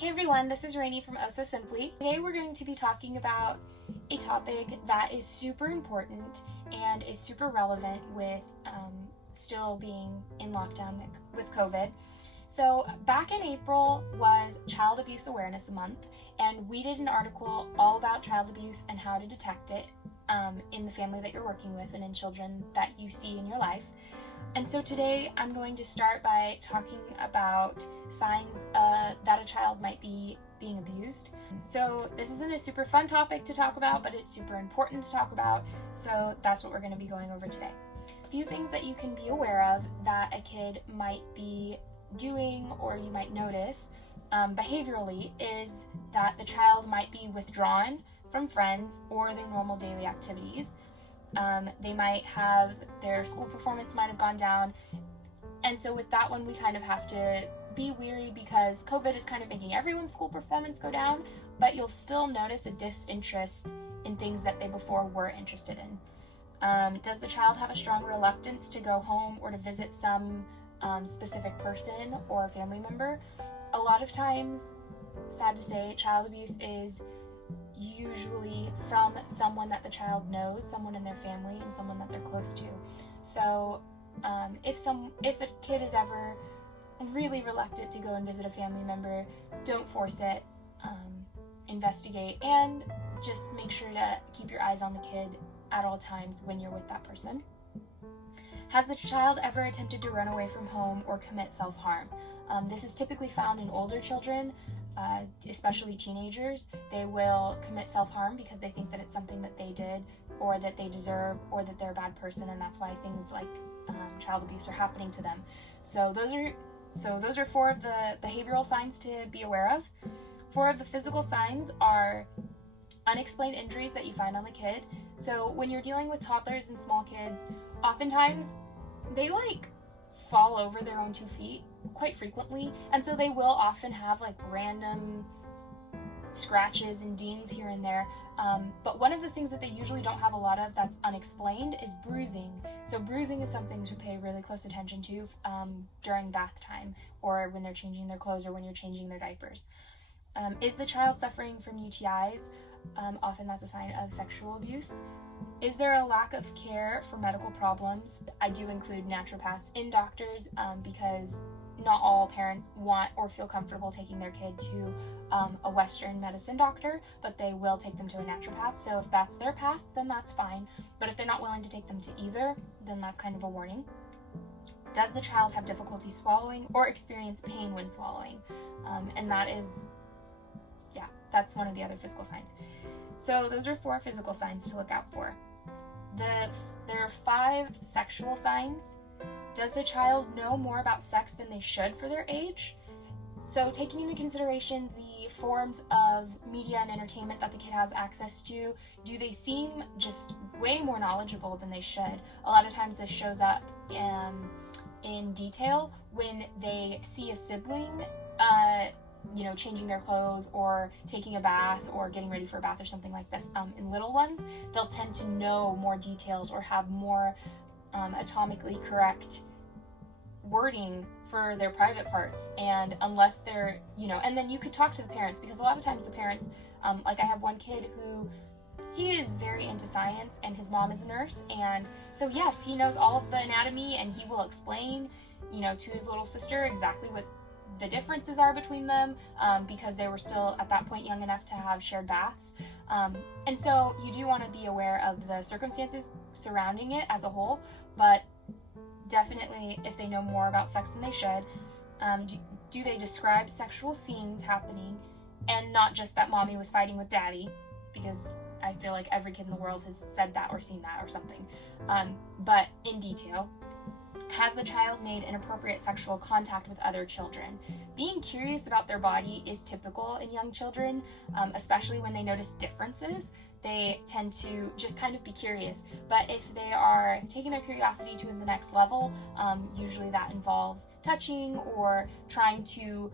Hey everyone, this is RAINEY from Oh So Simply. Today we're going to be talking about a topic that is super important and is super relevant with still being in lockdown with COVID. So back in April was Child Abuse Awareness Month, and we did an article all about child abuse and how to detect it in the family that you're working with and in children that you see in your life. And so today I'm going to start by talking about signs that a child might be being abused. So this isn't a super fun topic to talk about, but it's super important to talk about, so that's what we're going to be going over today. A few things that you can be aware of that a kid might be doing or you might notice behaviorally is that the child might be withdrawn from friends or their normal daily activities. They might have, their school performance might have gone down, and so with that one we kind of have to be weary because COVID is kind of making everyone's school performance go down, but you'll still notice a disinterest in things that they before were interested in. Does the child have a strong reluctance to go home or to visit some specific person or family member? A lot of times, sad to say, child abuse is usually from someone that the child knows, someone in their family, and someone that they're close to. So if a kid is ever really reluctant to go and visit a family member, don't force it. Investigate and just make sure to keep your eyes on the kid at all times when you're with that person. Has the child ever attempted to run away from home or commit self-harm? This is typically found in older children, especially teenagers. They will commit self-harm because they think that it's something that they did or that they deserve or that they're a bad person, and that's why things like child abuse are happening to them. So those are 4 of the behavioral signs to be aware of. 4 of the physical signs are unexplained injuries that you find on the kid. So when you're dealing with toddlers and small kids, oftentimes they fall over their own 2 feet quite frequently, and so they will often have random scratches and dings here and there, but one of the things that they usually don't have a lot of that's unexplained is bruising. So bruising is something to pay really close attention to during bath time or when they're changing their clothes or when you're changing their diapers. Is the child suffering from UTIs? Often that's a sign of sexual abuse. Is there a lack of care for medical problems? I do include naturopaths in doctors because not all parents want or feel comfortable taking their kid to a Western medicine doctor, but they will take them to a naturopath. So if that's their path, then that's fine. But if they're not willing to take them to either, then that's kind of a warning. Does the child have difficulty swallowing or experience pain when swallowing? And that's one of the other physical signs. So those are 4 physical signs to look out for. There are 5 sexual signs. Does the child know more about sex than they should for their age? So taking into consideration the forms of media and entertainment that the kid has access to, do they seem just way more knowledgeable than they should? A lot of times this shows up in detail when they see a sibling changing their clothes or taking a bath or getting ready for a bath or something like this. In little ones, they'll tend to know more details or have more atomically correct wording for their private parts, and unless they're and then you could talk to the parents, because a lot of times the parents, I have one kid who he is very into science and his mom is a nurse, and so yes, he knows all of the anatomy and he will explain to his little sister exactly what the differences are between them, because they were still at that point young enough to have shared baths, and so you do want to be aware of the circumstances surrounding it as a whole, but definitely if they know more about sex than they should, do they describe sexual scenes happening and not just that mommy was fighting with daddy, because I feel like every kid in the world has said that or seen that or something, but in detail. Has the child made inappropriate sexual contact with other children? Being curious about their body is typical in young children, especially when they notice differences. They tend to just kind of be curious. But if they are taking their curiosity to the next level, usually that involves touching or trying to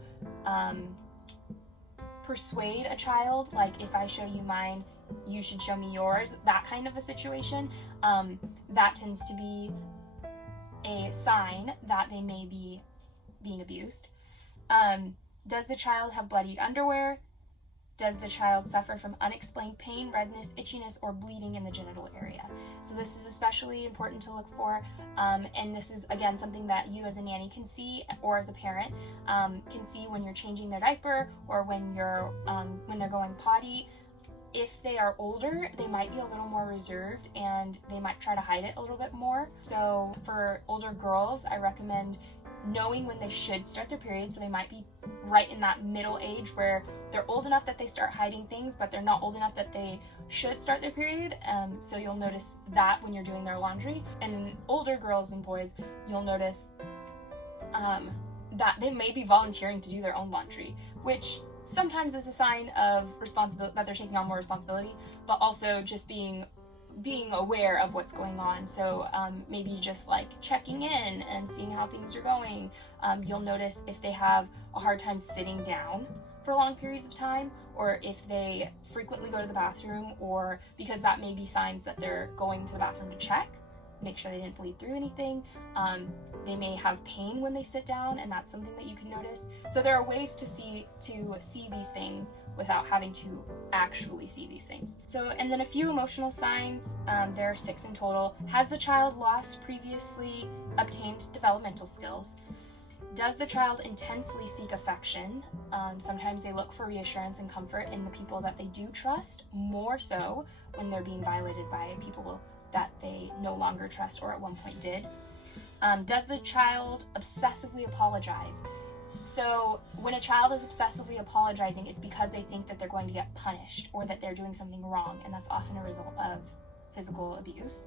persuade a child, like if I show you mine, you should show me yours, that kind of a situation. That tends to be a sign that they may be being abused. Does the child have bloodied underwear? Does the child suffer from unexplained pain, redness, itchiness, or bleeding in the genital area? So this is especially important to look for, and this is, again, something that you as a nanny can see, or as a parent can see when you're changing their diaper, or when they're going potty. If they are older, they might be a little more reserved and they might try to hide it a little bit more. So for older girls, I recommend knowing when they should start their period. So they might be right in that middle age where they're old enough that they start hiding things, but they're not old enough that they should start their period. So you'll notice that when you're doing their laundry. And in older girls and boys, you'll notice that they may be volunteering to do their own laundry, which sometimes is a sign of responsibility, that they're taking on more responsibility, but also just being aware of what's going on. So maybe just like checking in and seeing how things are going. You'll notice if they have a hard time sitting down for long periods of time, or if they frequently go to the bathroom, or because that may be signs that they're going to the bathroom to check, make sure they didn't bleed through anything. They may have pain when they sit down, and that's something that you can notice. So there are ways to see these things without having to actually see these things. So, and then a few emotional signs, there are 6 in total. Has the child lost previously obtained developmental skills? Does the child intensely seek affection? Sometimes they look for reassurance and comfort in the people that they do trust, more so when they're being violated by people that they no longer trust or at one point did. Does the child obsessively apologize? So when a child is obsessively apologizing, it's because they think that they're going to get punished or that they're doing something wrong, and that's often a result of physical abuse.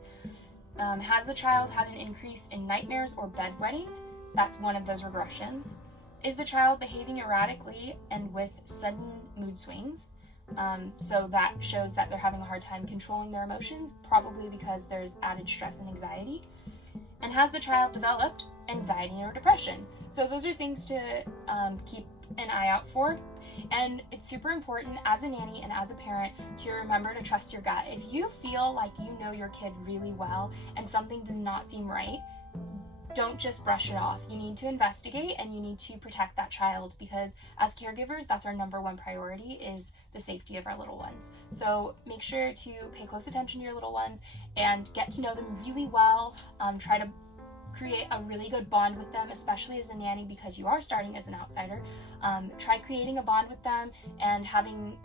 Has the child had an increase in nightmares or bedwetting? That's one of those regressions. Is the child behaving erratically and with sudden mood swings? So that shows that they're having a hard time controlling their emotions, probably because there's added stress and anxiety. And has the child developed anxiety or depression? So those are things to keep an eye out for. And it's super important as a nanny and as a parent to remember to trust your gut. If you feel like you know your kid really well and something does not seem right, don't just brush it off. You need to investigate and you need to protect that child, because as caregivers, that's our number one priority, is the safety of our little ones. So make sure to pay close attention to your little ones and get to know them really well. Try to create a really good bond with them, especially as a nanny, because you are starting as an outsider. Try creating a bond with them and having,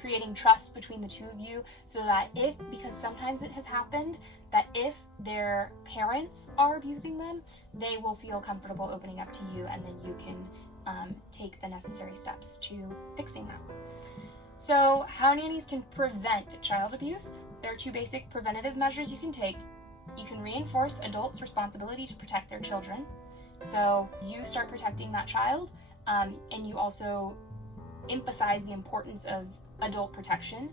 creating trust between the two of you, so that because sometimes it has happened that if their parents are abusing them, they will feel comfortable opening up to you, and then you can take the necessary steps to fixing them. So how nannies can prevent child abuse? There are 2 basic preventative measures you can take. You can reinforce adults' responsibility to protect their children. So you start protecting that child, and you also emphasize the importance of adult protection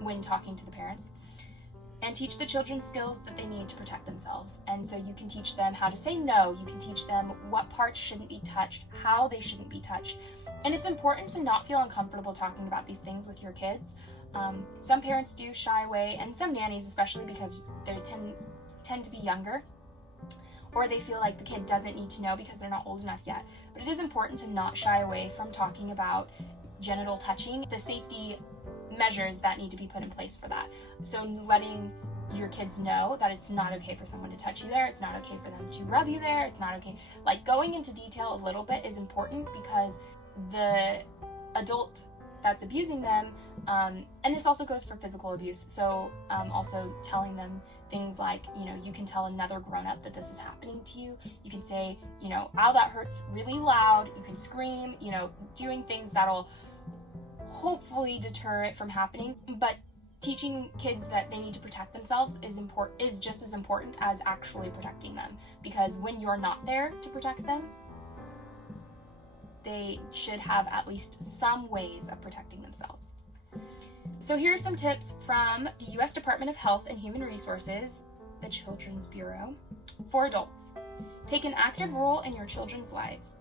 when talking to the parents. And teach the children skills that they need to protect themselves. And so you can teach them how to say no. You can teach them what parts shouldn't be touched, how they shouldn't be touched. And it's important to not feel uncomfortable talking about these things with your kids. Some parents do shy away, and some nannies especially, because they tend to be younger, or they feel like the kid doesn't need to know because they're not old enough yet. But it is important to not shy away from talking about genital touching, the safety measures that need to be put in place for that. So letting your kids know that it's not okay for someone to touch you there, it's not okay for them to rub you there, it's not okay. Like, going into detail a little bit is important, because the adult that's abusing them, and this also goes for physical abuse, so also telling them things like, you can tell another grown-up that this is happening to you. You can say, ow, that hurts, really loud. You can scream, doing things that'll hopefully deter it from happening. But teaching kids that they need to protect themselves is just as important as actually protecting them, because when you're not there to protect them, they should have at least some ways of protecting themselves. So here are some tips from the U.S. Department of Health and Human Resources, the Children's Bureau, for adults. Take an active role in your children's lives.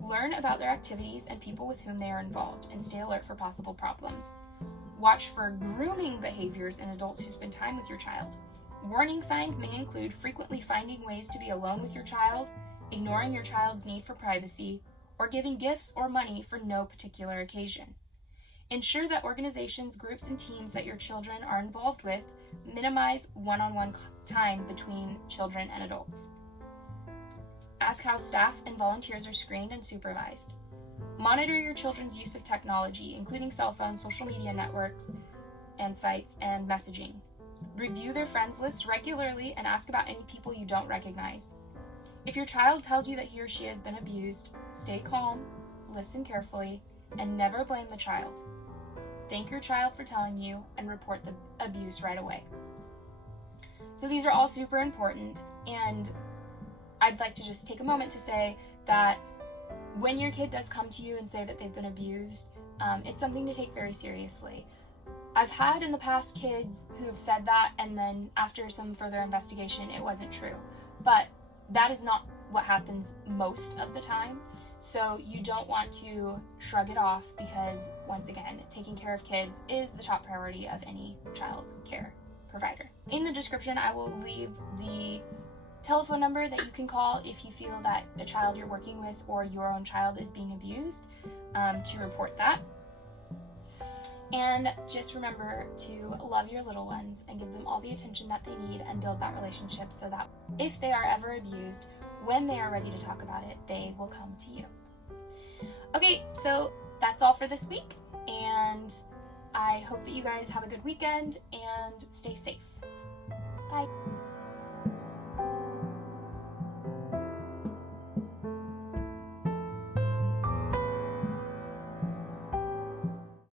Learn about their activities and people with whom they are involved, and stay alert for possible problems. Watch for grooming behaviors in adults who spend time with your child. Warning signs may include frequently finding ways to be alone with your child, ignoring your child's need for privacy, or giving gifts or money for no particular occasion. Ensure that organizations, groups, and teams that your children are involved with minimize one-on-one time between children and adults. Ask how staff and volunteers are screened and supervised. Monitor your children's use of technology, including cell phones, social media networks, and sites, and messaging. Review their friends list regularly and ask about any people you don't recognize. If your child tells you that he or she has been abused, stay calm, listen carefully, and never blame the child. Thank your child for telling you and report the abuse right away. So these are all super important, and I'd like to just take a moment to say that when your kid does come to you and say that they've been abused, it's something to take very seriously. I've had in the past kids who have said that, and then after some further investigation, it wasn't true. But that is not what happens most of the time. So you don't want to shrug it off because, once again, taking care of kids is the top priority of any child care provider. In the description, I will leave the telephone number that you can call if you feel that a child you're working with or your own child is being abused, to report that. And just remember to love your little ones and give them all the attention that they need and build that relationship so that if they are ever abused, when they are ready to talk about it, they will come to you. Okay, so that's all for this week, and I hope that you guys have a good weekend and stay safe. Bye.